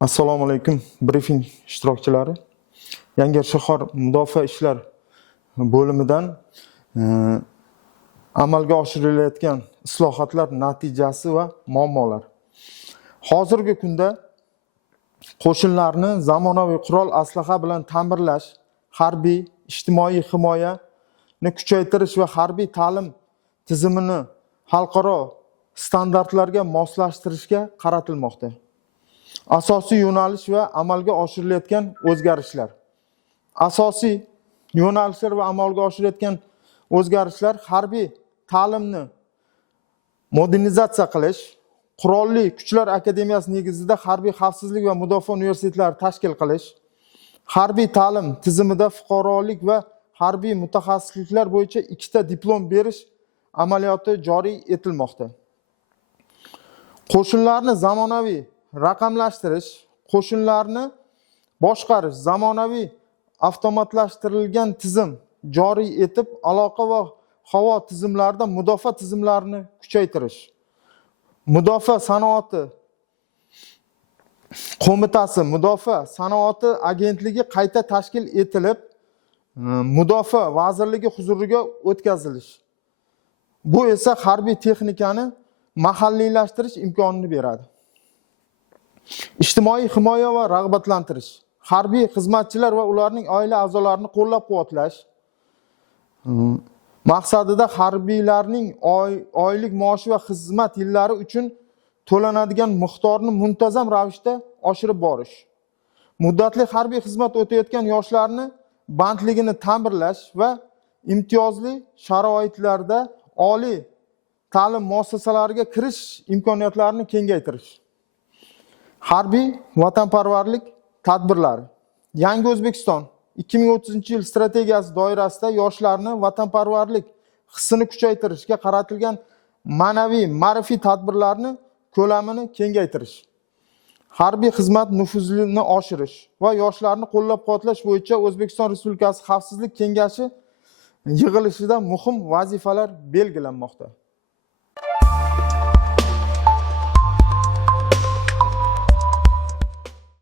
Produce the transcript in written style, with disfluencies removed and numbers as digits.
Assalomu alaykum briefing ishtirokchilari. Yangishahar mudofaa ishlar bo'limidan amalga oshirilayotgan islohotlar natijasi va muammolar. Hozirgi kunda qo'shinlarni zamonaviy qurol aslaha bilan ta'mirlash, harbiy, ijtimoiy himoyani kuchaytirish va harbiy ta'lim tizimini xalqaro standartlarga moslashtirishga qaratilmoqda. Asosiy yo'nalish va amalga oshirilayotgan o'zgarishlar. Asosiy yo'nalishlar va amalga oshirilayotgan o'zgarishlar harbiy ta'limni modernizatsiya qilish, Qurolli Kuchlar akademiyasi negizida harbiy xavfsizlik va mudofaa universitetlari tashkil qilish, harbiy ta'lim tizimida fuqarolik va harbiy mutaxassisliklar bo'yicha 2 ta diplom berish amaliyoti joriy etilmoqda. Qo'shinlarni zamonaviy raqamlashtirish, qo'shinlarni boshqarish, zamonaviy avtomatlashtirilgan tizim joriy etib, aloqa va havo tizimlarida mudofaa tizimlarini kuchaytirish. Mudofaa sanoati qo'mitasi, mudofaa sanoati agentligi qayta tashkil etilib, mudofaa vazirligi huzuriga o'tkazilish. Bu esa harbiy texnikani mahalliylashtirish imkonini beradi. Ijtimoiy himoya va rag'batlantirish. Harbiy xizmatchilar va ularning oila a'zolarini qo'llab-quvvatlash maqsadida harbiylarning oylik maoshi va xizmat yillari uchun to'lanadigan miqdorni muntazam ravishda oshirib borish. Muddatli harbiy xizmat o'tayotgan yoshlarni bandligini ta'minlash va imtiyozli sharoitlarda oliy ta'lim muassasalariga kirish imkoniyatlarini kengaytirish. Harbiy vatanparvarlik tadbirlari. Yangi O'zbekiston 2030-yil strategiyasi doirasida yoshlarni vatanparvarlik hissini kuchaytirishga qaratilgan ma'naviy, ma'rifiy tadbirlarni ko'lamini kengaytirish. Harbiy xizmat nufuzini oshirish va yoshlarni qo'llab-quvvatlash bo'yicha O'zbekiston Respublikasi Xavfsizlik kengashi yig'ilishida muhim vazifalar belgilanmoqda.